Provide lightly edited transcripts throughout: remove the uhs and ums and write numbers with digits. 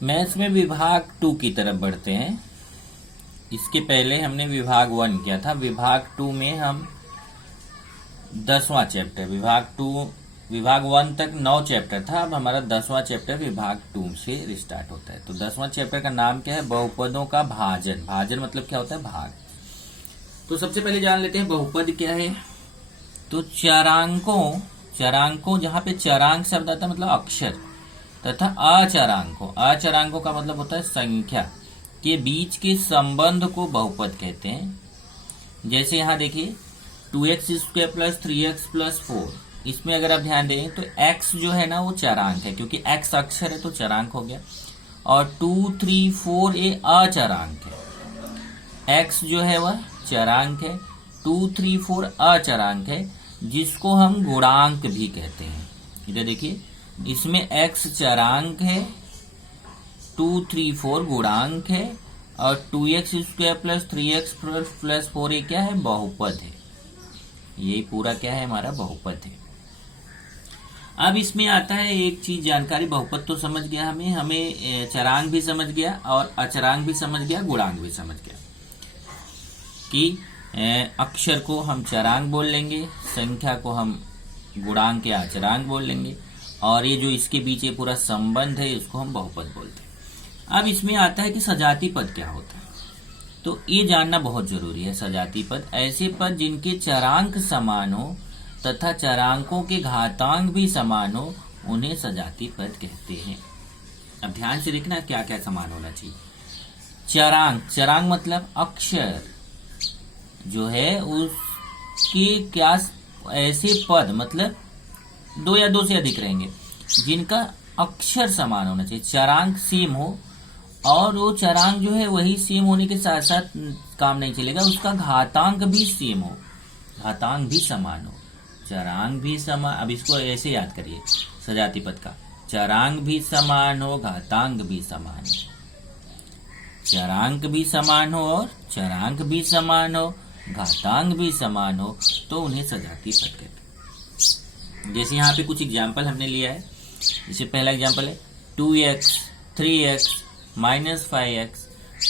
Maths में विभाग 2 की तरफ बढ़ते हैं। इसके पहले हमने विभाग 1 किया था। विभाग 2 में हम 10वां चैप्टर, विभाग 1 तक 9 चैप्टर था। अब हमारा 10वां चैप्टर विभाग 2 से स्टार्ट होता है। तो 10वां चैप्टर का नाम क्या है? बहुपदों का भाजन। भाजन मतलब क्या होता है? भाग। तो सबसे पहले जान लेते हैं बहुपद क्या है। तो चरांकों जहां पे चरांक शब्द आता है मतलब अक्षर, तथा अचरांकों का मतलब होता है संख्या के बीच के संबंध को बहुपद कहते हैं। जैसे यहां देखिए 2x² + 3x + 4, इसमें अगर आप ध्यान दें तो x जो है ना वो चरांक है, क्योंकि x अक्षर है तो चरांक हो गया। और 2, 3, 4 ये अचरांक है। x जो है वह चरांक है, 2, 3, 4 अचरांक है, जिसको हम गुणांक भी कहते हैं। इधर देखिए इसमें x चरांक है, 2, 3, 4 गुणांक है, और 2x² + 3x + 4 ये क्या है? बहुपद है। ये पूरा क्या है? हमारा बहुपद है। अब इसमें आता है एक चीज जानकारी। बहुपद तो समझ गया, हमें चरांक भी समझ गया और अचरांक भी समझ गया, गुणांक भी समझ गया कि अक्षर को हम चरांक बोल लेंगे, संख्या को हम गुणांक या अचरांक बोल लेंगे, और ये जो इसके बीच ये पूरा संबंध है इसको हम बहुपद बोलते हैं। अब इसमें आता है कि सजाती पद क्या होता है। तो ये जानना बहुत जरूरी है। सजाती पद ऐसे पद जिनके चरांक समान हो तथा चरांकों के घातांक भी समान हो, उन्हें सजाती पद कहते हैं। अब ध्यान से देखना क्या क्या समान होना चाहिए। चरांक मतलब अक्षर जो है उसके क्या ऐसे पद मतलब 2 या 2 से अधिक रहेंगे जिनका अक्षर समान होना चाहिए। चरांक सेम हो, और वो चरांक जो है वही सेम होने के साथ साथ काम नहीं चलेगा, उसका घातांक भी सेम हो, घातांक भी समान हो। चरांक भी समान, अब इसको ऐसे याद करिए सजाती पद का, चरांक भी समान हो, घातांक भी समान हो। चरांक भी समान हो और चरांक भी समान हो, घातांक भी समान हो, तो उन्हें सजाती पद कहते हैं। जैसे यहाँ पे कुछ एग्जाम्पल हमने लिया है। जैसे पहला एग्जाम्पल है 2x, 3x, -5x।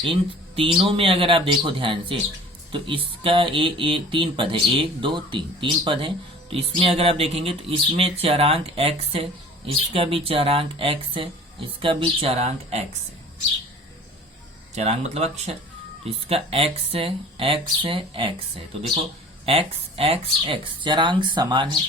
इन तीनों में अगर आप देखो ध्यान से तो इसका तीन पद है, 1, 2, 3 पद है। तो इसमें अगर आप देखेंगे तो इसमें चरांक x है, इसका भी चरांक x है, इसका भी चरांक x है। चरांक मतलब अक्षर, तो इसका x है, x है, x है। तो देखो x, x, x चरांक समान है।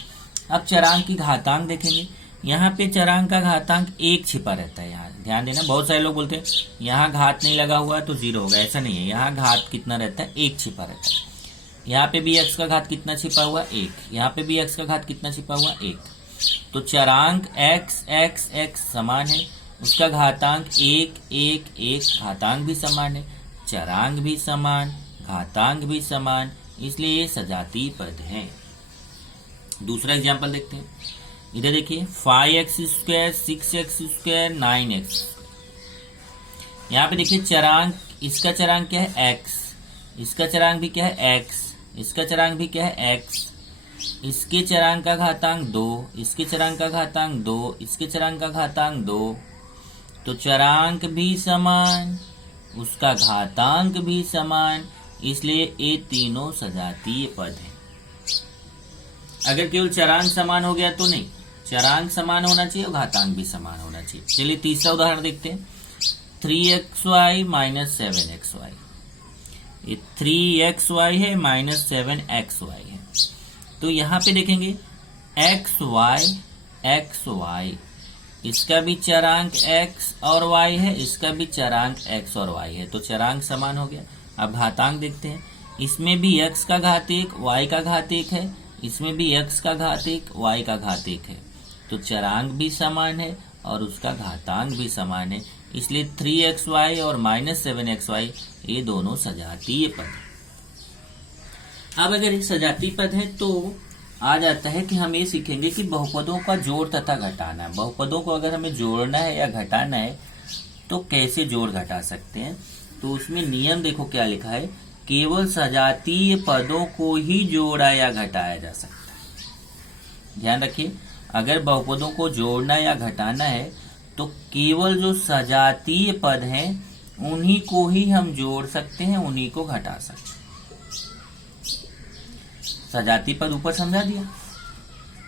अब चरांक की घातांक देखेंगे, यहाँ पे चरांक का घातांक 1 छिपा रहता है। यहाँ ध्यान देना, बहुत सारे लोग बोलते हैं यहाँ घात नहीं लगा हुआ तो 0 होगा। ऐसा नहीं है, यहाँ घात कितना रहता है? 1 छिपा रहता है। यहाँ पे भी x का घात कितना छिपा हुआ? 1। यहाँ पे भी x का घात कितना छिपा हुआ? 1। तो चरांक x, x, x समान है, उसका घातांक 1, 1, 1, घातांक भी समान है, चरांक भी समान, घातांक भी समान, इसलिए ये सजाती पद है। दूसरा एग्जाम्पल देखते हैं। इधर देखिए 5x², 6x², 9x। यहाँ पे देखिए चरांक, इसका चरांक क्या है? x, इसका चरांक भी क्या है? x, इसका चरांक भी क्या है? x, इसके चरांक का घातांक 2, इसके चरांक का घातांक 2, इसके चरांक का घातांक 2। तो चरांक भी समान, उसका घातांक भी समान, इसलिए ये तीनों सजातीय पद हैं। अगर केवल चरांक समान हो गया तो नहीं, चरांक समान होना चाहिए और घातांक भी समान होना चाहिए। चलिए तीसरा उदाहरण देखते हैं। 3xy - 7xy। ये 3xy है, -7xy है। तो यहाँ पे देखेंगे xy, इसका भी चरांक x और y है, इसका भी चरांक x और y है। तो चरांक समान हो गया। अब घातांक देखते हैं। इसमें भी x का घात 1, y का घात 1 है, इसमें भी x का घात 1, y का घात 1 है। तो चरांक भी समान है और उसका घातांक भी समान है, इसलिए 3xy और -7xy ये दोनों सजातीय पद है। अब अगर ये सजातीय पद है तो आ जाता है कि हम ये सीखेंगे कि बहुपदों का जोड़ तथा घटाना। बहुपदों को अगर हमें जोड़ना है या घटाना है तो कैसे जोड़ घटा सकते हैं। तो उसमें नियम देखो क्या लिखा है, केवल सजातीय पदों को ही जोड़ा या घटाया जा सकता है। ध्यान रखिए, अगर बहुपदों को जोड़ना या घटाना है तो केवल जो सजातीय पद हैं उन्हीं को ही हम जोड़ सकते हैं, उन्हीं को घटा सकते हैं। सजातीय पद ऊपर समझा दिया,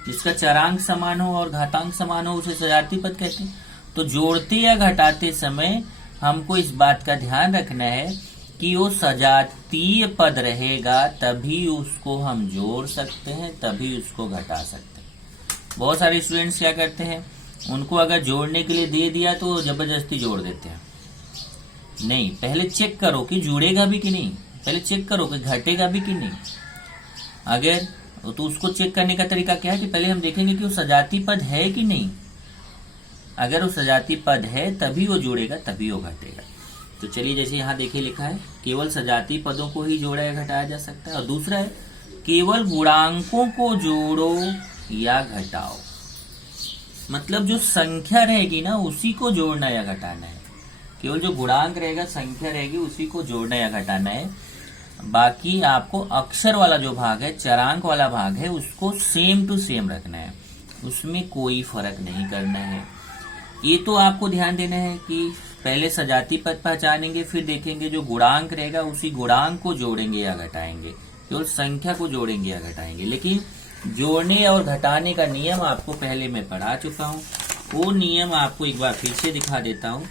जिसका चरांक समान हो और घातांक समान हो उसे सजातीय पद कहते हैं। तो जोड़ते या घटाते समय हमको इस बात का ध्यान रखना है कि वो सजातीय पद रहेगा तभी उसको हम जोड़ सकते हैं, तभी उसको घटा सकते हैं। बहुत सारे स्टूडेंट्स क्या करते हैं, उनको अगर जोड़ने के लिए दे दिया तो जबरदस्ती जोड़ देते हैं। नहीं, पहले चेक करो कि जुड़ेगा भी कि नहीं, पहले चेक करो कि घटेगा भी कि नहीं। अगर तो उसको चेक करने का तरीका क्या है कि पहले हम देखेंगे कि वो सजातीय पद है कि नहीं। अगर वो सजातीय पद है तभी वो जुड़ेगा, तभी वो घटेगा। तो चलिए, जैसे यहाँ देखिए लिखा है केवल सजातीय पदों को ही जोड़ा या घटाया जा सकता है। और दूसरा है केवल गुणांकों को जोड़ो या घटाओ, मतलब जो संख्या रहेगी ना उसी को जोड़ना या घटाना है। केवल जो गुणांक रहेगा, संख्या रहेगी, उसी को जोड़ना या घटाना है। बाकी आपको अक्षर वाला जो भाग है, चरांक वाला भाग है, उसको सेम टू सेम रखना है, उसमें कोई फर्क नहीं करना है। ये तो आपको ध्यान देना है कि पहले सजातीय पद पहचानेंगे, फिर देखेंगे जो गुणांक रहेगा उसी गुणांक को जोड़ेंगे या घटाएंगे, केवल संख्या को जोड़ेंगे या घटाएंगे। लेकिन जोड़ने और घटाने का नियम आपको पहले मैं पढ़ा चुका हूँ, वो नियम आपको एक बार फिर से दिखा देता हूँ।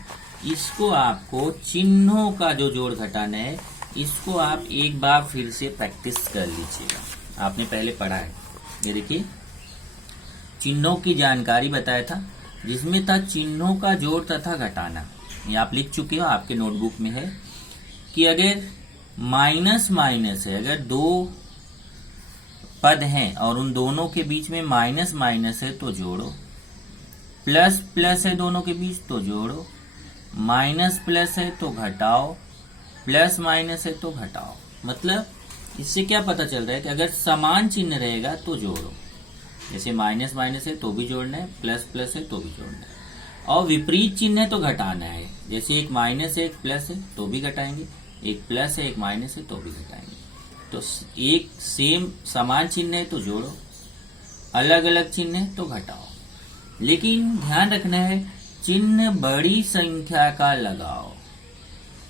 इसको आपको चिन्हों का जो जोड़ घटाना है, इसको आप एक बार फिर से प्रैक्टिस कर लीजिएगा। आपने पहले पढ़ा है, ये देखिए चिन्हों की जानकारी बताया था, जिसमें था चिन्हों का जोड़ तथा घटाना। ये आप लिख चुके हो, आपके नोटबुक में है कि अगर माइनस माइनस है, अगर दो पद हैं और उन दोनों के बीच में माइनस माइनस है तो जोड़ो, प्लस प्लस है दोनों के बीच तो जोड़ो, माइनस प्लस है तो घटाओ, प्लस माइनस है तो घटाओ। मतलब इससे क्या पता चल रहा है कि अगर समान चिन्ह रहेगा तो जोड़ो, जैसे माइनस माइनस है तो भी जोड़ना है, प्लस प्लस है तो भी जोड़ना है, और विपरीत चिन्ह है तो घटाना है। जैसे एक माइनस है एक प्लस है तो भी घटाएंगे, एक प्लस है एक माइनस है तो भी घटाएंगे। तो एक सेम समान चिन्ह है तो जोड़ो, अलग अलग चिन्ह है तो घटाओ। लेकिन ध्यान रखना है चिन्ह बड़ी संख्या का लगाओ।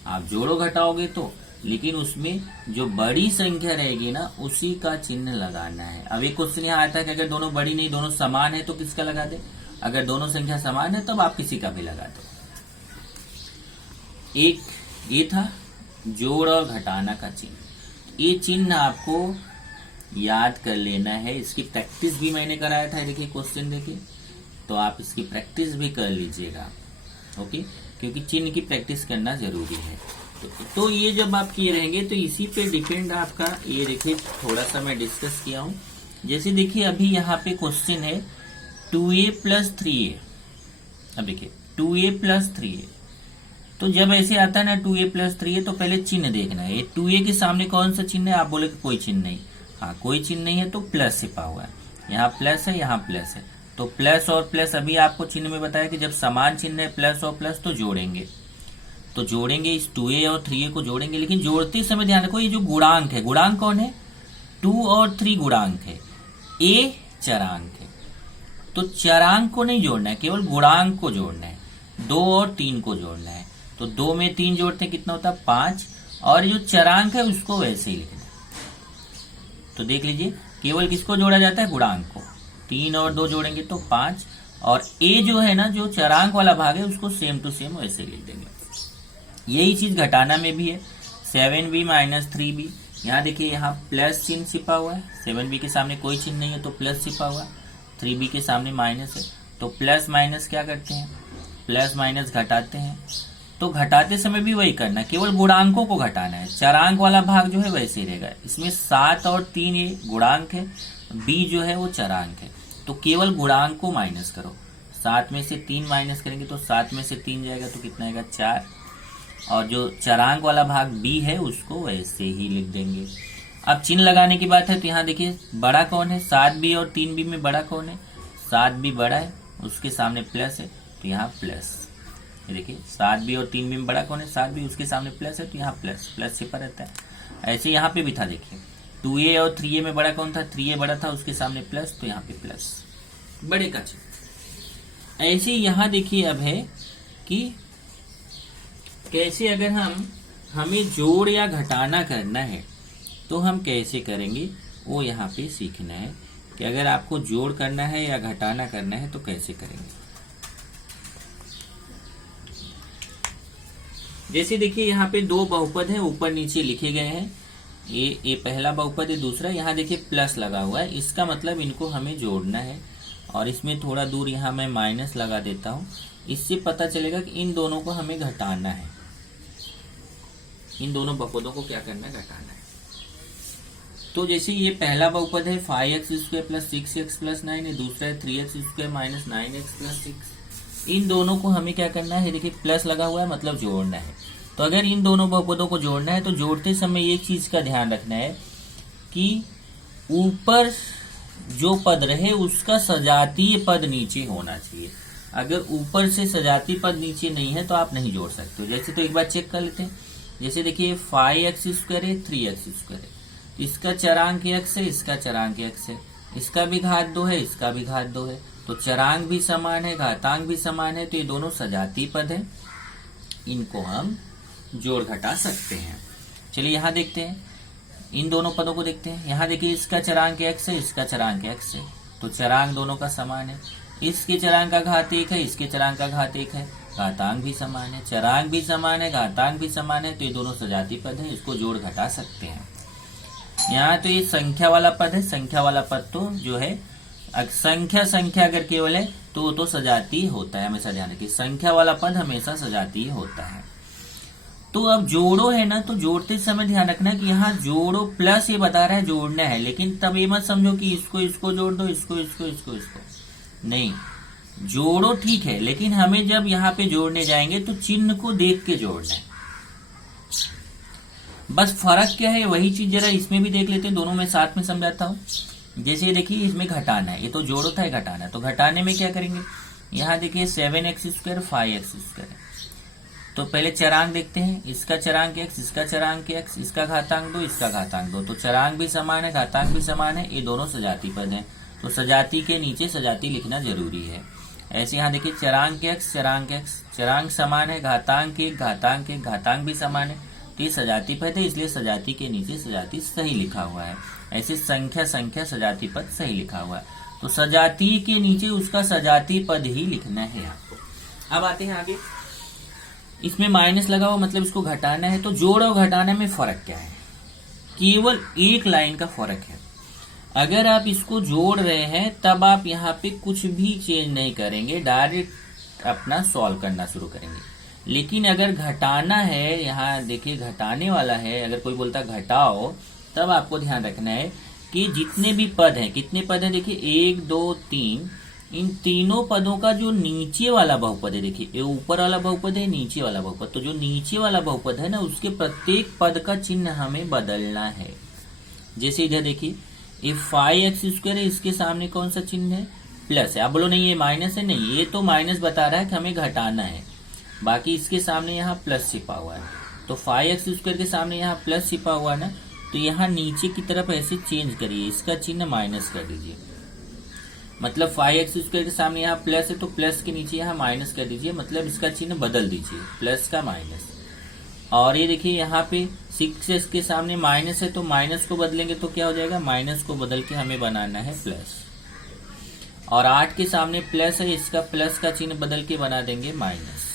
आप जोड़ो घटाओगे तो, लेकिन उसमें जो बड़ी संख्या रहेगी ना उसी का चिन्ह लगाना है। अब एक क्वेश्चन यहाँ आता है कि अगर दोनों बड़ी नहीं, दोनों समान है तो किसका लगा दे। अगर दोनों संख्या समान है तब आप किसी का भी लगा दो। एक ये था जोड़ और घटाना का चिन्ह। ये चिन्ह आपको याद कर लेना है, इसकी प्रैक्टिस भी मैंने कराया था। देखिए क्वेश्चन देखिए, तो आप इसकी प्रैक्टिस भी कर लीजिएगा, ओके, क्योंकि चिन्ह की प्रैक्टिस करना जरूरी है। तो ये जब आप किए रहेंगे तो इसी पे डिपेंड आपका। ये देखिए थोड़ा सा मैं डिस्कस किया हूँ। जैसे देखिए अभी यहाँ पे क्वेश्चन है 2a + 3a। अब देखिए 2a + 3a, तो जब ऐसे आता है ना 2a + 3a, तो पहले चिन्ह देखना है। 2a के सामने कौन सा चिन्ह है, आप बोले कोई चिन्ह नहीं। हाँ, कोई चिन्ह नहीं है तो प्लस छिपा हुआ है, यहाँ प्लस है यहाँ प्लस है। तो प्लस और प्लस अभी आपको चिन्ह में बताया कि जब समान चिन्ह है प्लस और प्लस तो जोड़ेंगे। तो जोड़ेंगे, इस 2a और 3a को जोड़ेंगे। लेकिन जोड़ते समय ध्यान रखो ये जो गुणांक है, गुणांक कौन है, 2 और 3 गुणांक है, a चरांक है। तो चरांक को नहीं जोड़ना है, केवल गुणांक को जोड़ना है। 2 और 3 को जोड़ना है। तो 2 में 3 जोड़ते कितना होता है 5, और जो चरांक है उसको वैसे ही लिखना है। तो देख लीजिए केवल किसको जोड़ा जाता है, गुणांक को। 3 और 2 जोड़ेंगे तो 5, और a जो है ना जो चरांक वाला भाग है उसको सेम टू सेम वैसे लिख देंगे। यही चीज घटाना में भी है। 7b - 3b, यहाँ देखिए यहाँ प्लस चिन्ह छिपा हुआ है। 7b के सामने कोई चिन्ह नहीं है तो प्लस छिपा हुआ है, 3b के सामने माइनस है। तो प्लस माइनस क्या करते हैं, प्लस माइनस घटाते हैं। तो घटाते समय भी वही करना है, केवल गुणांकों को घटाना है। चरांक वाला भाग जो है वैसे ही रहेगा। इसमें 7 और 3 ये गुणांक है, b जो है वो चरांक है। तो केवल गुणांक को माइनस करो। 7 में से 3 माइनस करेंगे तो 7 में से 3 जाएगा तो कितना आएगा 4, और जो चरांक वाला भाग b है उसको वैसे ही लिख देंगे। अब चिन्ह लगाने की बात है तो यहाँ देखिए बड़ा कौन है, 7b और 3b में बड़ा कौन है, 7b बड़ा है, उसके सामने प्लस है तो यहाँ प्लस। देखिए 7b और 3b में बड़ा कौन है, 7b, उसके सामने प्लस है तो यहाँ प्लस प्लस छिपा रहता है। ऐसे यहाँ पे भी था, देखिए 2a और 3a में बड़ा कौन था, 3a बड़ा था, उसके सामने प्लस तो यहाँ पे प्लस, बड़े का चिन्ह। ऐसे यहाँ देखिए अब है कि कैसे अगर हमें जोड़ या घटाना करना है तो हम कैसे करेंगे, वो यहाँ पे सीखना है कि अगर आपको जोड़ करना है या घटाना करना है तो कैसे करेंगे। जैसे देखिए यहाँ पे दो बहुपद हैं, ऊपर नीचे लिखे गए हैं। ये पहला बहुपद है, दूसरा यहाँ देखिए प्लस लगा हुआ है, इसका मतलब इनको हमें जोड़ना है। और इसमें थोड़ा दूर यहाँ मैं माइनस लगा देता हूँ, इससे पता चलेगा कि इन दोनों को हमें घटाना है। इन दोनों बहुपदों को क्या करना है, घटाना है। तो जैसे ये पहला बहुपद है 5x² प्लस 6x प्लस 9 है, दूसरा है 3x² माइनस 9x प्लस 6। इन दोनों को हमें क्या करना है, देखिए प्लस लगा हुआ है मतलब जोड़ना है। तो अगर इन दोनों बहुपदों को जोड़ना है तो जोड़ते समय एक चीज का ध्यान रखना है कि ऊपर जो पद रहे उसका सजातीय पद नीचे होना चाहिए। अगर ऊपर से सजातीय पद नीचे नहीं है तो आप नहीं जोड़ सकते हो। जैसे तो एक बार चेक कर लेते हैं। जैसे देखिए 5x² है, 3x² है, इसका चरांक x है, इसका चरांक x है, इसका भी घात 2 है, इसका भी घात 2 है, तो चरांक भी समान है, घातांक भी समान है, तो ये दोनों सजातीय पद हैं, इनको हम जोड़ घटा सकते हैं। चलिए यहाँ देखते हैं, इन दोनों पदों को देखते हैं। यहाँ देखिए इसका चरांक x है, इसका चरांक x है, तो चरांक दोनों का समान है। इसके चरांक का घात 1 है, इसके चरांक का घात 1 है, घातांक भी समान है, चरांक भी समान है, घातांक भी समान है, तो ये दोनों सजातीय पद हैं, इसको जोड़ घटा सकते हैं। यहाँ तो ये संख्या वाला पद है, संख्या वाला पद तो जो है संख्या अगर केवल है तो सजातीय होता है। हमेशा ध्यान रखिए, संख्या वाला पद हमेशा सजातीय होता है। तो अब जोड़ो है ना, तो जोड़ते समय ध्यान रखना कि यहाँ जोड़ो प्लस ये बता रहा है जोड़ना है, लेकिन तब ये मत समझो कि इसको जोड़ दो, इसको नहीं। जोड़ो ठीक है, लेकिन हमें जब यहाँ पे जोड़ने जाएंगे तो चिन्ह को देख के जोड़ना है। बस फर्क क्या है वही चीज जरा इसमें भी देख लेते हैं, दोनों में साथ में समझाता हूँ। जैसे देखिए इसमें घटाना है, ये तो जोड़ होता है, घटाना है, तो घटाने में क्या करेंगे, यहाँ देखिए 7x² 5x² है। तो पहले चरांक देखते हैं, इसका चरांक x, इसका चरांक x, इसका घातांक 2, इसका घातांक 2, तो चरांक भी समान है, घातांक भी समान है, ये दोनों सजातीय पद हैं, तो सजातीय के नीचे सजातीय लिखना जरूरी है। ऐसे यहाँ देखिए चरांक x, चरांक समान है, घातांक 1, घातांक भी समान है, तो ये सजातीय पद है, इसलिए सजातीय के नीचे सजातीय सही लिखा हुआ है। ऐसे संख्या सजातीय पद सही लिखा हुआ है, तो सजातीय के नीचे उसका सजातीय पद ही लिखना है आपको। अब आते हैं आगे, इसमें माइनस लगा हुआ मतलब इसको घटाना है। तो जोड़ और घटाने में फर्क क्या है, केवल एक लाइन का फर्क है। अगर आप इसको जोड़ रहे हैं तब आप यहाँ पे कुछ भी चेंज नहीं करेंगे, डायरेक्ट अपना सॉल्व करना शुरू करेंगे। लेकिन अगर घटाना है, यहाँ देखिए घटाने वाला है, अगर कोई बोलता घटाओ, तब आपको ध्यान रखना है कि जितने भी पद हैं, कितने पद हैं देखिए 1 2 3, इन तीनों पदों का जो नीचे वाला बहुपद है, देखिए ये ऊपर वाला बहुपद है, नीचे वाला बहुपद, तो जो नीचे वाला बहुपद है ना उसके प्रत्येक पद का चिन्ह हमें बदलना है। जैसे इधर देखिए ये 5x² है, इसके सामने कौन सा चिन्ह है, प्लस है। आप बोलो नहीं ये माइनस है, नहीं, ये तो माइनस बता रहा है कि हमें घटाना है, बाकी इसके सामने यहाँ प्लस छिपा हुआ है। तो 5x² के सामने यहाँ प्लस छिपा हुआ है ना, तो यहाँ नीचे की तरफ ऐसे चेंज करिए, इसका चिन्ह माइनस कर दीजिए। मतलब 5x² के सामने यहाँ प्लस है तो प्लस के नीचे यहाँ माइनस कर दीजिए, मतलब इसका चिन्ह बदल दीजिए, प्लस का माइनस। और ये देखिए यहाँ पे 6x के सामने माइनस है तो माइनस को बदलेंगे तो क्या हो जाएगा, माइनस को बदल के हमें बनाना है प्लस। और 8 के सामने प्लस है, इसका प्लस का चिन्ह बदल के बना देंगे माइनस।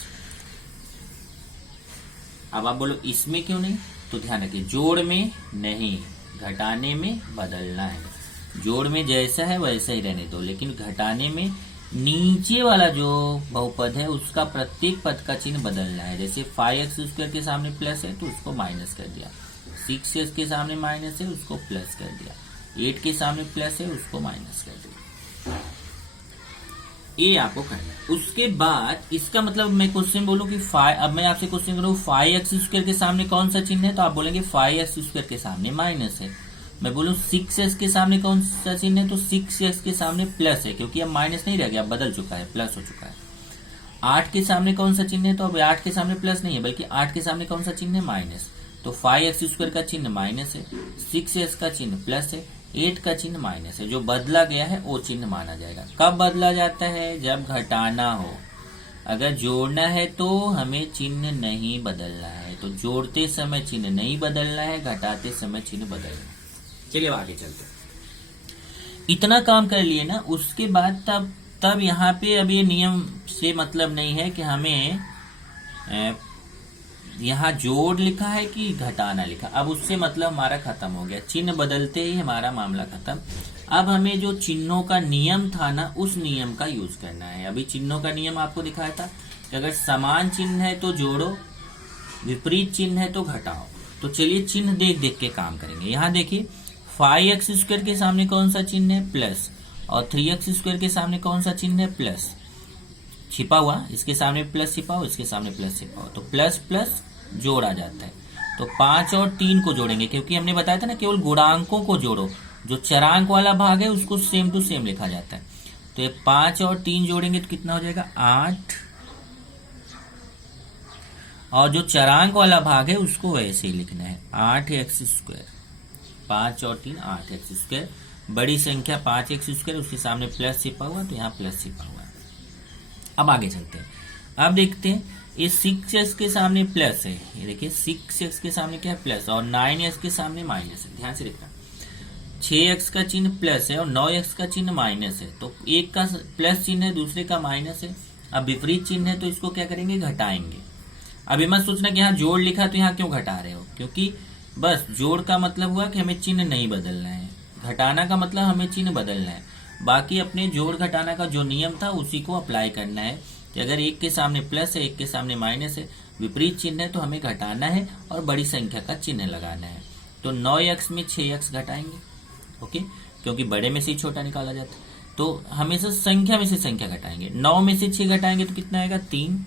अब आप बोलो इसमें क्यों नहीं, तो ध्यान रखिए जोड़ में नहीं, घटाने में बदलना है। जोड़ में जैसा है वैसा ही रहने दो, लेकिन घटाने में नीचे वाला जो बहुपद है उसका प्रत्येक पद का चिन्ह बदलना है। जैसे 5x² के सामने प्लस है तो उसको माइनस कर दिया, 6x के सामने माइनस है उसको प्लस कर दिया, 8 के सामने प्लस है उसको माइनस कर दिया। ये आपको करना है। उसके बाद इसका मतलब मैं क्वेश्चन बोलूं कि अब मैं आपसे क्वेश्चन करूं 5x² के सामने कौन सा चिन्ह है, तो आप बोलेंगे 5x² के सामने माइनस है। मैं बोलूं 6x के सामने कौन सा चिन्ह है, तो 6x के सामने प्लस है, क्योंकि अब माइनस नहीं रह गया, अब बदल चुका है, प्लस हो चुका है। 8 के सामने कौन सा चिन्ह है, तो अब 8 के सामने प्लस नहीं है, बल्कि 8 के सामने कौन सा चिन्ह है, माइनस। तो 5x² का चिन्ह माइनस है, 6x का चिन्ह प्लस है, 8 का चिन्ह माइनस है, जो बदला गया है वो चिन्ह माना जाएगा। कब बदला जाता है? जब घटाना हो। अगर जोड़ना है तो हमें चिन्ह नहीं बदलना है, तो जोड़ते समय चिन्ह नहीं बदलना है, घटाते समय चिन्ह बदलना है। चलिए आगे चलते हैं। इतना काम कर लिए ना, उसके बाद तब यहाँ पे अब ये नियम से मतलब नहीं है कि हमें यहाँ जोड़ लिखा है कि घटाना लिखा, अब उससे मतलब हमारा खत्म हो गया। चिन्ह बदलते ही हमारा मामला खत्म। अब हमें जो चिन्हों का नियम था ना, उस नियम का यूज करना है। अभी चिन्हों का नियम आपको दिखाया था कि अगर समान चिन्ह है तो जोड़ो, विपरीत चिन्ह है तो घटाओ। तो चलिए चिन्ह देख देख के काम करेंगे। यहाँ देखिए 5x² के सामने कौन सा चिन्ह है? प्लस। और 3x² के सामने कौन सा चिन्ह है? प्लस छिपा हुआ, इसके सामने प्लस छिपा हो, इसके सामने प्लस छिपा हो, तो प्लस प्लस जोड़ आ जाता है। तो 5 और 3 को जोड़ेंगे, क्योंकि हमने बताया था ना केवल गुणांकों को जोड़ो, जो चरांक वाला भाग है उसको सेम टू सेम लिखा जाता है। तो ये 5 और 3 जोड़ेंगे तो कितना हो जाएगा? 8। और जो चरांक वाला भाग है उसको वैसे ही लिखना है, 8x²। 5 और 3 8x²। बड़ी संख्या 5x², उसके सामने प्लस छिपा हुआ, तो यहाँ प्लस छिपा हुआ है। अब आगे चलते हैं। अब देखते हैं ये 6x के सामने प्लस है, ये देखिए 6x के सामने क्या है? प्लस। और 9x के सामने माइनस है, ध्यान से देखना। 6x का चिन्ह प्लस है और 9x का चिन्ह माइनस है, तो एक का प्लस चिन्ह है, दूसरे का माइनस है। अब विपरीत चिन्ह है तो इसको क्या करेंगे? घटाएंगे। अब ये मत सोचना कि यहाँ जोड़ लिखा तो यहाँ क्यों घटा रहे हो, क्योंकि बस जोड़ का मतलब हुआ कि हमें चिन्ह नहीं बदलना है, घटाना का मतलब हमें चिन्ह बदलना है। बाकी अपने जोड़ घटाना का जो नियम था उसी को अप्लाई करना है कि अगर एक के सामने प्लस है, एक के सामने माइनस है, विपरीत चिन्ह है, तो हमें घटाना है और बड़ी संख्या का चिन्ह लगाना है। तो 9x में 6x घटाएंगे, ओके, क्योंकि बड़े में से ही छोटा निकाला जाता है। तो हमेशा संख्या में से संख्या घटाएंगे। 9 में से 6 घटाएंगे तो कितना आएगा? 3।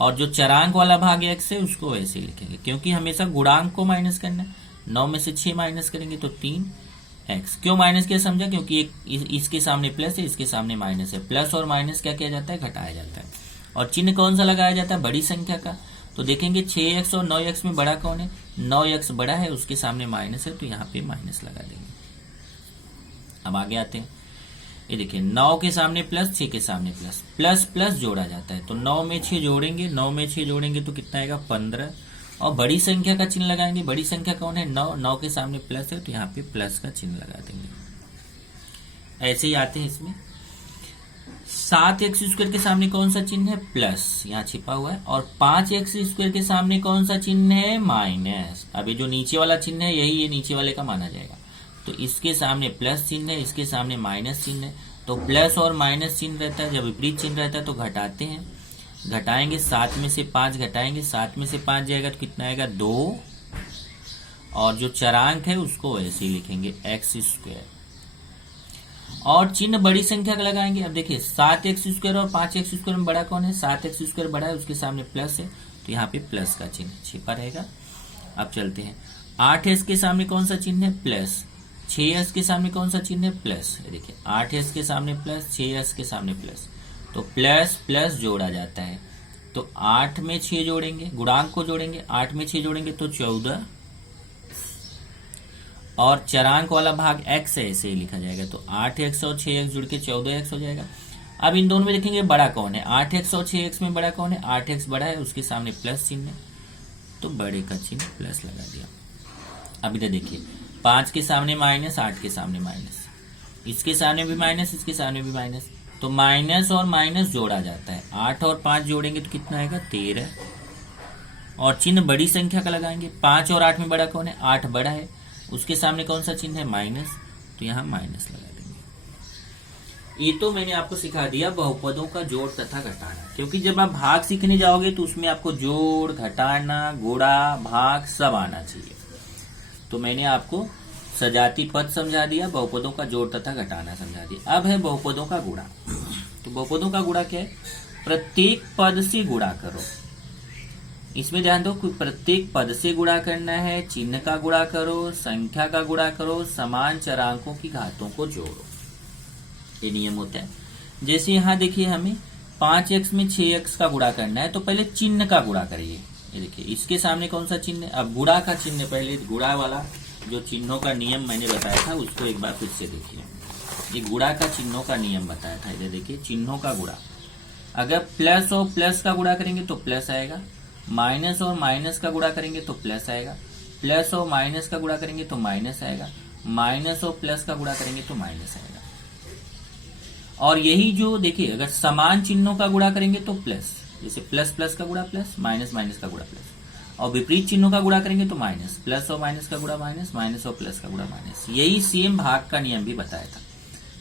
और जो चरांक वाला भाग x है उसको वैसे ही लिखेंगे, क्योंकि हमेशा गुणांक को माइनस करना है। 9 में से 6 माइनस करेंगे तो 3x। क्यों माइनस किया समझा? क्योंकि इसके सामने प्लस है, इसके सामने माइनस है। प्लस और माइनस क्या किया जाता है? घटाया जाता है। और चिन्ह कौन सा लगाया जाता है? बड़ी संख्या का। तो देखेंगे 6x और 9x में बड़ा कौन है? 9x बड़ा है, उसके सामने माइनस है, तो यहाँ पे माइनस लगा देंगे। अब आगे आते हैं। ये देखिए 9 के सामने प्लस, 6 के सामने प्लस, प्लस प्लस जोड़ा जाता है। तो 9 में 6 जोड़ेंगे, 9 में 6 जोड़ेंगे तो कितना आएगा? 15। और बड़ी संख्या का चिन्ह लगाएंगे। बड़ी संख्या कौन है? 9। 9 के सामने प्लस है, तो यहाँ पे प्लस का चिन्ह लगा देंगे। ऐसे ही आते हैं इसमें 7x² के सामने कौन सा चिन्ह है? प्लस, यहाँ छिपा हुआ है। और 5x² के सामने कौन सा चिन्ह है? माइनस। अब ये जो नीचे वाला चिन्ह है यही ये नीचे वाले का माना जाएगा। तो इसके सामने प्लस चिन्ह है, इसके सामने माइनस चिन्ह है। तो प्लस और माइनस चिन्ह रहता है, जब विपरीत चिन्ह रहता है तो घटाते हैं। घटाएंगे, 7 में से 5 घटाएंगे, 7 में से 5 जाएगा तो कितना आएगा? 2। और जो चरांक है उसको वैसे ही लिखेंगे, x²। और चिन्ह बड़ी संख्या का लगाएंगे। अब देखिए 7x² और 5x² में बड़ा कौन है? 7x² बड़ा है, उसके सामने प्लस है, तो यहाँ पे प्लस का चिन्ह छिपा रहेगा। अब चलते हैं 8s के सामने कौन सा चिन्ह है? प्लस। 6s के सामने कौन सा चिन्ह है? प्लस। देखिए 8s के सामने प्लस, 6s के सामने प्लस, तो प्लस प्लस जोड़ा जाता है। तो 8 में 6 जोड़ेंगे, गुणांक को जोड़ेंगे, 8 में 6 जोड़ेंगे तो 14। और चरांक वाला भाग x है, ऐसे ही लिखा जाएगा। तो 8x और 6x जुड़ के 14x हो जाएगा। अब इन दोनों में देखेंगे बड़ा कौन है? 8x और 6x में बड़ा कौन है? 8x बड़ा है, उसके सामने प्लस चिन्ह है, तो बड़े का चिन्ह प्लस लगा दिया। अब इधर देखिए 5 के सामने माइनस, 8 के सामने माइनस, इसके सामने भी माइनस, इसके सामने भी माइनस, तो माइनस और माइनस जोड़ा जाता है। 8 और 5 जोड़ेंगे तो कितना आएगा? 13। और चिन्ह बड़ी संख्या का लगाएंगे। 5 और 8 में बड़ा कौन है? 8 बड़ा है, उसके सामने कौन सा चिन्ह है? माइनस, तो यहाँ माइनस लगा देंगे। ये तो मैंने आपको सिखा दिया बहुपदों का जोड़ तथा घटाना, क्योंकि जब आप भाग सीखने जाओगे तो उसमें आपको जोड़, घटाना, गुणा, भाग सब आना चाहिए। तो मैंने आपको सजाती पद समझा दिया, बहुपदों का जोड़ तथा घटाना समझा दिया। अब है बहुपदों का गुणा। तो बहुपदों का गुणा क्या है? प्रत्येक पद से गुणा करो। इसमें ध्यान दो कि प्रत्येक पद से गुणा करना है, चिन्ह का गुणा करो, संख्या का गुणा करो, समान चरांकों की घातों को जोड़ो। ये नियम होता है। जैसे यहाँ देखिए हमें 5x में 6x का गुणा करना है, तो पहले चिन्ह का गुणा करिए। ये देखिए इसके सामने कौन सा चिन्ह है? अब गुणा का चिन्ह, पहले गुणा वाला जो चिन्हों का नियम मैंने बताया था उसको एक बार फिर से देखिए। ये गुणा का चिन्हों का नियम बताया था, इधर देखिए चिन्हों का गुणा। अगर प्लस और प्लस का गुणा करेंगे तो प्लस आएगा, माइनस और माइनस का गुणा करेंगे तो प्लस आएगा, प्लस और माइनस का गुणा करेंगे तो माइनस आएगा, माइनस और प्लस का गुणा करेंगे तो माइनस आएगा। और यही जो देखिए, अगर समान चिन्हों का गुणा करेंगे तो प्लस, जैसे प्लस प्लस का गुणा प्लस, माइनस माइनस का गुणा प्लस, और विपरीत चिन्हों का गुणा करेंगे तो माइनस, प्लस और माइनस का गुणा माइनस, माइनस और प्लस का गुणा माइनस। यही सेम भाग का नियम भी बताया था।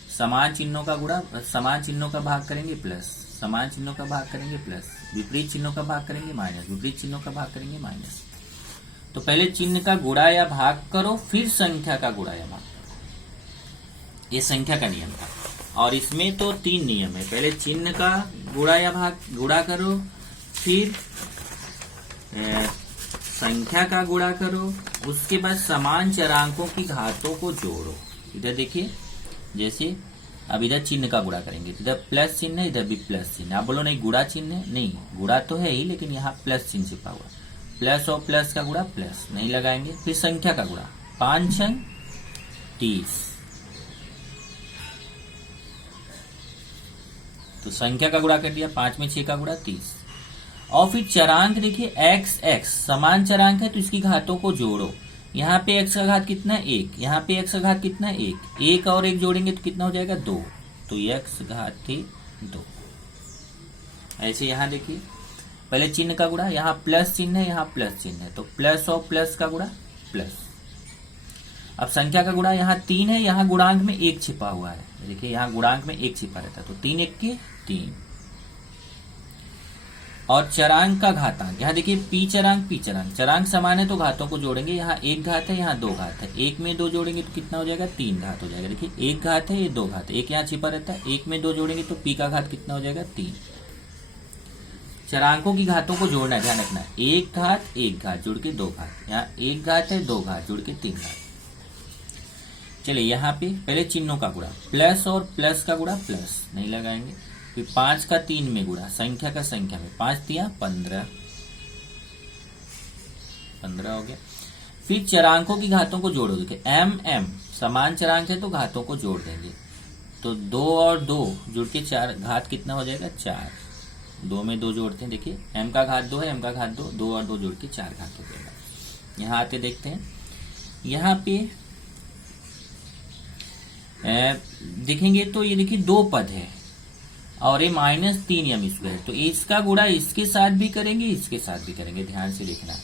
समान चिन्हों का गुणा, समान चिन्हों का भाग करेंगे प्लस, समान चिन्हों का भाग करेंगे प्लस, विपरीत चिन्हों का भाग करेंगे माइनस, विपरीत चिन्हों का भाग करेंगे माइनस। तो पहले चिन्ह का गुणा या भाग करो, फिर संख्या का गुणा या भाग। ये संख्या का नियम था। और इसमें तो 3 नियम है। पहले चिन्ह का गुणा या भाग, गुणा करो, फिर संख्या का गुणा करो, उसके बाद समान चरांकों की घातों को जोड़ो। इधर देखिए, जैसे अब इधर चिन्ह का गुणा करेंगे, इधर प्लस चिन्ह है, इधर भी प्लस चिन्ह। आप बोलो नहीं गुणा चिन्ह है, नहीं गुणा तो है ही, लेकिन यहाँ प्लस चिन्ह छिपा हुआ। प्लस और प्लस का गुणा प्लस नहीं लगाएंगे। फिर संख्या का गुणा, 5 छंग 30। तो संख्या का गुणा कर दिया, 5 में 6 का गुणा 30। और फिर चरांक देखिए, एक्स एक्स समान चरांक है तो इसकी घातों को जोड़ो। यहाँ पे x का घात कितना है 1, यहाँ पे x का घात कितना है 1, 1 और 1 जोड़ेंगे तो कितना हो जाएगा 2, तो x घात थी 2। ऐसे यहाँ देखिए, पहले चिन्ह का गुणा, यहाँ प्लस चिन्ह है, यहाँ प्लस चिन्ह है, तो प्लस और प्लस का गुणा प्लस। अब संख्या का गुणा, यहाँ 3 है, यहाँ गुणांक में 1 छिपा हुआ है। देखिए यहाँ गुणांक में 1 छिपा रहता है, तो 3 1 के 3। और चरांक का घातांक, यहाँ देखिए पी चरांक पी चरांक, चरांक समान है तो घातों को जोड़ेंगे। यहाँ 1 घात है, यहाँ 2 घात है, 1 में 2 जोड़ेंगे तो कितना हो जाएगा 3 घात हो जाएगा। देखिए 1 घात है, ये 2 घात है, 1 यहाँ छिपा रहता है, 1 में 2 जोड़ेंगे तो पी का घात कितना हो जाएगा 3। चरांकों की घातों को जोड़ना है, ध्यान रखना है। 1 घात जुड़ के 2 घात, यहाँ 1 घात है, 2 घात जुड़ के 3 घात। चलिए यहाँ पे पहले चिन्हों का गुणा, प्लस और प्लस का गुणा प्लस नहीं लगाएंगे। फिर 5 का 3 में गुणा, संख्या का संख्या में, 5 तिया 15 हो गया। फिर चरांकों की घातों को जोड़ो। देखिए एम एम समान चरांक है तो घातों को जोड़ देंगे, तो 2 और 2 जुड़ के 4, घात कितना हो जाएगा 4। 2 में 2 जोड़ते हैं, देखिए m का घात 2 है, m का घात 2, 2 और 2 जोड़ के 4 घात हो जाएगा। यहाँ आते देखते हैं, यहाँ पे देखेंगे तो ये देखिए 2 पद है और ये -3m², तो इसका गुणा इसके साथ भी करेंगे, इसके साथ भी करेंगे। ध्यान से देखना,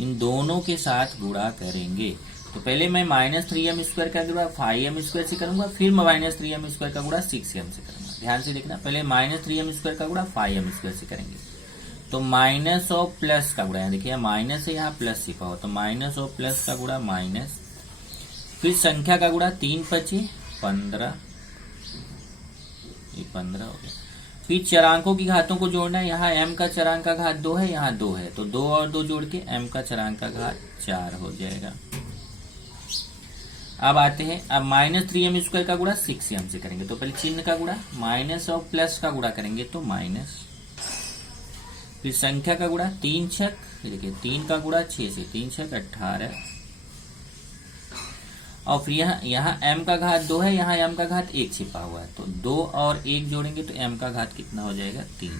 इन दोनों के साथ गुणा करेंगे। तो पहले मैं -3m² का गुणा 5m² से करूंगा, फिर -3m² का गुणा 6m से करूंगा। ध्यान से देखना, पहले -3m² का गुणा 5m² से करेंगे, तो माइनस और प्लस का गुणा, देखिए माइनस है, यहाँ प्लस छिपा हो, तो माइनस और प्लस का गुणा माइनस। फिर संख्या का गुणा, 3 5 15, ये 15 हो गया। फिर चरांकों की घातों को जोड़ना है, यहाँ m का चरांक का घात 2 है, यहाँ 2 है, तो 2 और 2 जोड़ के m का चरांक का घात 4 हो जाएगा। अब आते हैं, अब -3m² का गुणा 6m से करेंगे। तो पहले चिन्ह का गुणा, माइनस और प्लस का गुणा करेंगे तो माइनस। फिर संख्या का गुणा, 3 6, देखिए 3 का गुणा 6 से, 3 6 18। और फिर यहाँ m का घात 2 है, यहाँ m का घात 1 छिपा हुआ है, तो 2 और 1 जोड़ेंगे तो m का घात कितना हो जाएगा 3।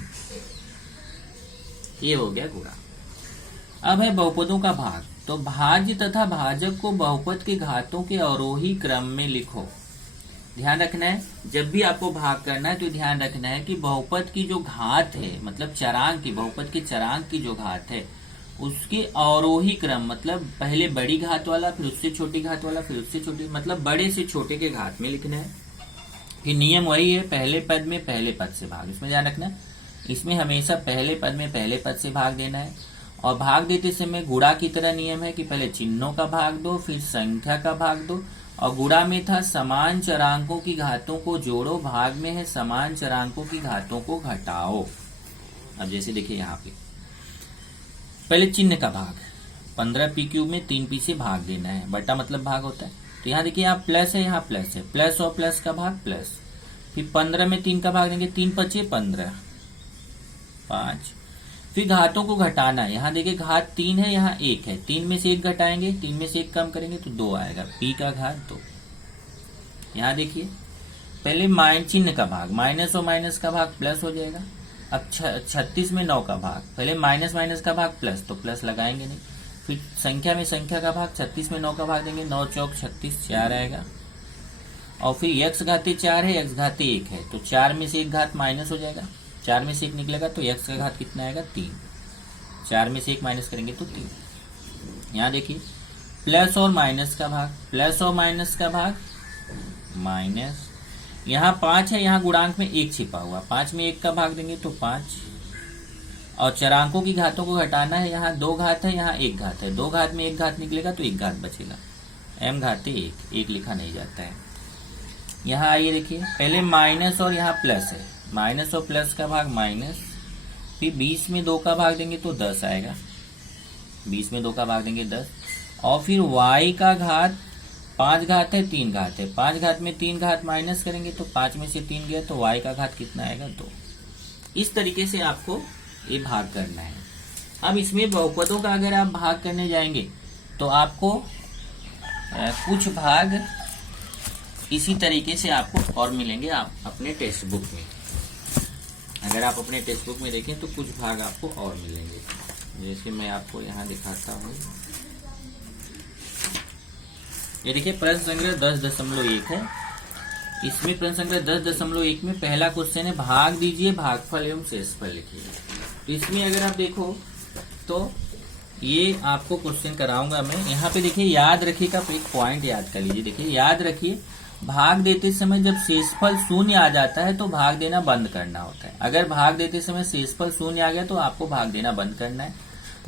ये हो गया गुणा। अब है बहुपदों का भाग। तो भाज्य तथा भाजक को बहुपद के घातों के अवरोही क्रम में लिखो। ध्यान रखना है, जब भी आपको भाग करना है तो ध्यान रखना है कि बहुपद की जो घात है, मतलब चरांक की, बहुपद के चरांक की जो घात है, उसके अवरोही क्रम, मतलब पहले बड़ी घात वाला, फिर उससे छोटी घात वाला, फिर उससे छोटी, मतलब बड़े से छोटे के घात में लिखना है। फिर नियम वही है, पहले पद में पहले पद से भाग। इसमें ध्यान रखना, इसमें हमेशा पहले पद में पहले पद से भाग देना है। और भाग देते समय गुणा की तरह नियम है कि पहले चिन्हों का भाग दो, फिर संख्या का भाग दो। और गुणा में था समान चरांकों की घातों को जोड़ो, भाग में है समान चरांकों की घातों को घटाओ। अब जैसे देखिए यहाँ पे पहले चिन्ह का भाग, 15 p³ में 3 p से भाग देना है, बटा मतलब भाग होता है। तो यहाँ देखिए, यहाँ प्लस है, यहाँ प्लस है, प्लस और प्लस का भाग प्लस। फिर 15 में 3 का भाग देंगे, 3 5 15 5। फिर घातों को घटाना है। यहाँ देखिए घात 3 है, यहाँ 1 है, 3 में से 1 घटाएंगे, 3 में से 1 कम करेंगे तो 2 आएगा, p का घात 2। यहाँ देखिए पहले माइन चिन्ह का भाग, माइनस और माइनस का भाग प्लस हो जाएगा। अब 36 में 9 का भाग, पहले माइनस माइनस का भाग प्लस, तो प्लस लगाएंगे नहीं। फिर संख्या में संख्या का भाग, 36 में 9 का भाग देंगे, 9 चौक 36, 4 आएगा। और फिर x घाते 4 है, x घाते 1 है, तो 4 में से 1 घात माइनस हो जाएगा, 4 में से 1 निकलेगा तो x का घात कितना आएगा 3, 4 में से 1 माइनस करेंगे तो 3। यहाँ देखिए प्लस और माइनस का भाग, प्लस और माइनस का भाग माइनस, यहाँ 5 है, यहाँ गुणांक में 1 छिपा हुआ, 5 में 1 का भाग देंगे तो 5। और चरांकों की घातों को घटाना है, यहाँ 2 घात है, यहाँ 1 घात है, 2 घात में 1 घात निकलेगा तो 1 घात बचेगा, m घाते 1, 1 लिखा नहीं जाता है। यहाँ आइए देखिए पहले माइनस और यहाँ प्लस है, माइनस और प्लस का भाग माइनस, फिर 20 में 2 का भाग देंगे तो 10 आएगा, 20 में 2 का भाग देंगे 10। और फिर y का घात 5 घात है, 3 घात है, 5 घात में 3 घात माइनस करेंगे तो 5 में से 3 गया तो y का घात कितना आएगा 2। इस तरीके से आपको ये भाग करना है। अब इसमें बहुपदों का अगर आप भाग करने जाएंगे तो आपको कुछ भाग इसी तरीके से आपको और मिलेंगे आप अपने टेक्स्ट बुक में। अगर आप अपने टेक्स्ट बुक में देखें तो कुछ भाग आपको और मिलेंगे, जैसे मैं आपको यहाँ दिखाता हूँ। ये देखिए प्रश्न संग्रह 10.1 है। इसमें प्रश्न संग्रह 10.1 में पहला क्वेश्चन है भाग दीजिए, भागफल एवं शेषफल लिखिए। तो इसमें अगर आप देखो तो ये आपको क्वेश्चन कराऊंगा मैं। यहाँ पे देखिए याद रखिएगा, एक पॉइंट याद कर लीजिए। देखिए याद रखिए, भाग देते समय जब शेषफल शून्य आ जाता है तो भाग देना बंद करना होता है। अगर भाग देते समय शेषफल शून्य आ गया तो आपको भाग देना बंद करना है।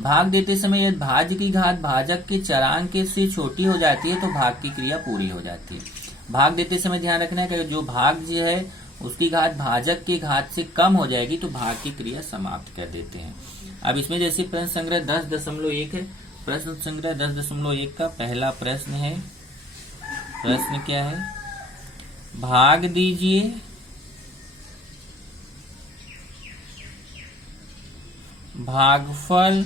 भाग देते समय यदि भाज्य की घात भाजक के चरांक से छोटी हो जाती है तो भाग की क्रिया पूरी हो जाती है। भाग देते समय ध्यान रखना है कि जो भाज्य है उसकी घात भाजक की घात से कम हो जाएगी तो भाग की क्रिया समाप्त कर देते हैं। अब इसमें जैसे प्रश्न संग्रह 10.1 है, प्रश्न संग्रह 10.1 का पहला प्रश्न है। प्रश्न क्या है? भाग दीजिए भागफल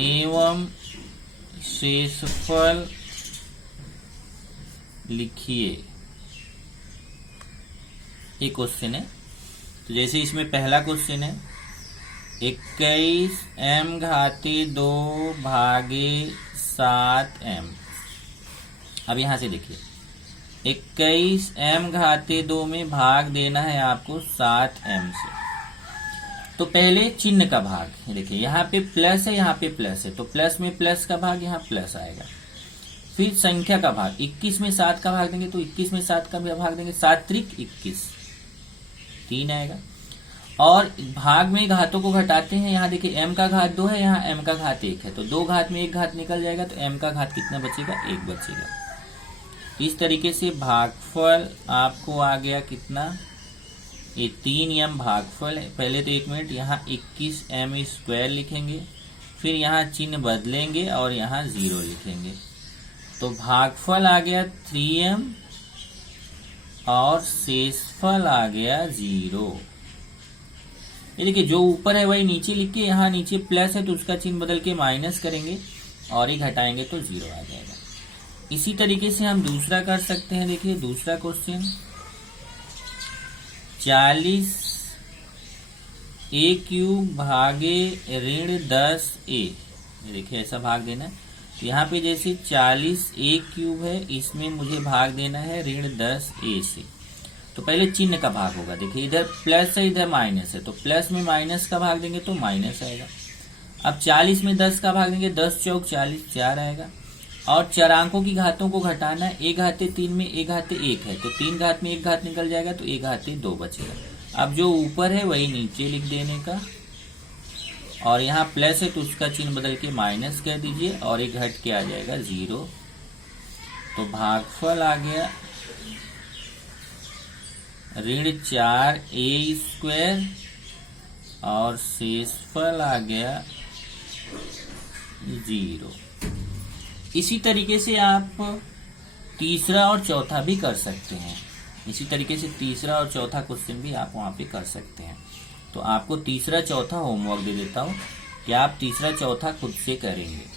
एवं शेषफल लिखिए। एक क्वेश्चन है। तो जैसे इसमें पहला क्वेश्चन है 21 m घाते 2 भागे 7 m। अब यहां से देखिए 21 m घाते 2 में भाग देना है आपको 7 m से। तो पहले चिन्ह का भाग देखिए, यहाँ पे प्लस है, यहाँ पे प्लस है, तो प्लस में प्लस का भाग यहाँ प्लस आएगा। फिर संख्या का भाग 21 में 7 का भाग देंगे तो 21 में 7 का भी भाग देंगे, 7 त्रिक 21, 3 आएगा। और भाग में घातों को घटाते हैं। यहाँ देखिए m का घात 2 है, यहाँ m का घात 1 है, तो 2 घात में 1 घात निकल जाएगा तो m का घात कितना बचेगा? 1 बचेगा। इस तरीके से भागफल आपको आ गया कितना? ये 3m भागफल है। पहले तो 1 मिनट, यहाँ 21m स्क्वायर लिखेंगे, फिर यहाँ चिन्ह बदलेंगे और यहाँ 0 लिखेंगे, तो भागफल आ गया 3m और शेषफल आ गया 0। ये देखिए जो ऊपर है वही नीचे लिख के, यहाँ नीचे प्लस है तो उसका चिन्ह बदल के माइनस करेंगे और ये घटाएंगे तो 0 आ जाएगा। इसी तरीके से हम दूसरा कर सकते हैं। देखिए दूसरा क्वेश्चन 40 a क्यूब भागे ऋण 10 a। देखिए ऐसा भाग देना है। तो यहाँ पे जैसे 40 a क्यूब है, इसमें मुझे भाग देना है ऋण 10 a से। तो पहले चिन्ह का भाग होगा। देखिए इधर प्लस है, इधर माइनस है, तो प्लस में माइनस का भाग देंगे तो माइनस आएगा। अब 40 में 10 का भाग देंगे, 10 चौक 40, 4 आएगा। और चरांकों की घातों को घटाना है। 1 घाते 3 में 1 घाते 1 है, तो 3 घात में 1 घात निकल जाएगा तो 1 घाते 2 बचेगा। अब जो ऊपर है वही नीचे लिख देने का, और यहाँ प्लस है तो उसका चिन्ह बदल के माइनस कर दीजिए और एक घट के आ जाएगा 0। तो भागफल आ गया ऋण 4a स्क्वायर और शेषफल आ गया 0। इसी तरीके से आप तीसरा और चौथा भी कर सकते हैं। इसी तरीके से तीसरा और चौथा क्वेश्चन भी आप वहां पे कर सकते हैं। तो आपको तीसरा चौथा होमवर्क दे देता हूं कि आप तीसरा चौथा खुद से करेंगे।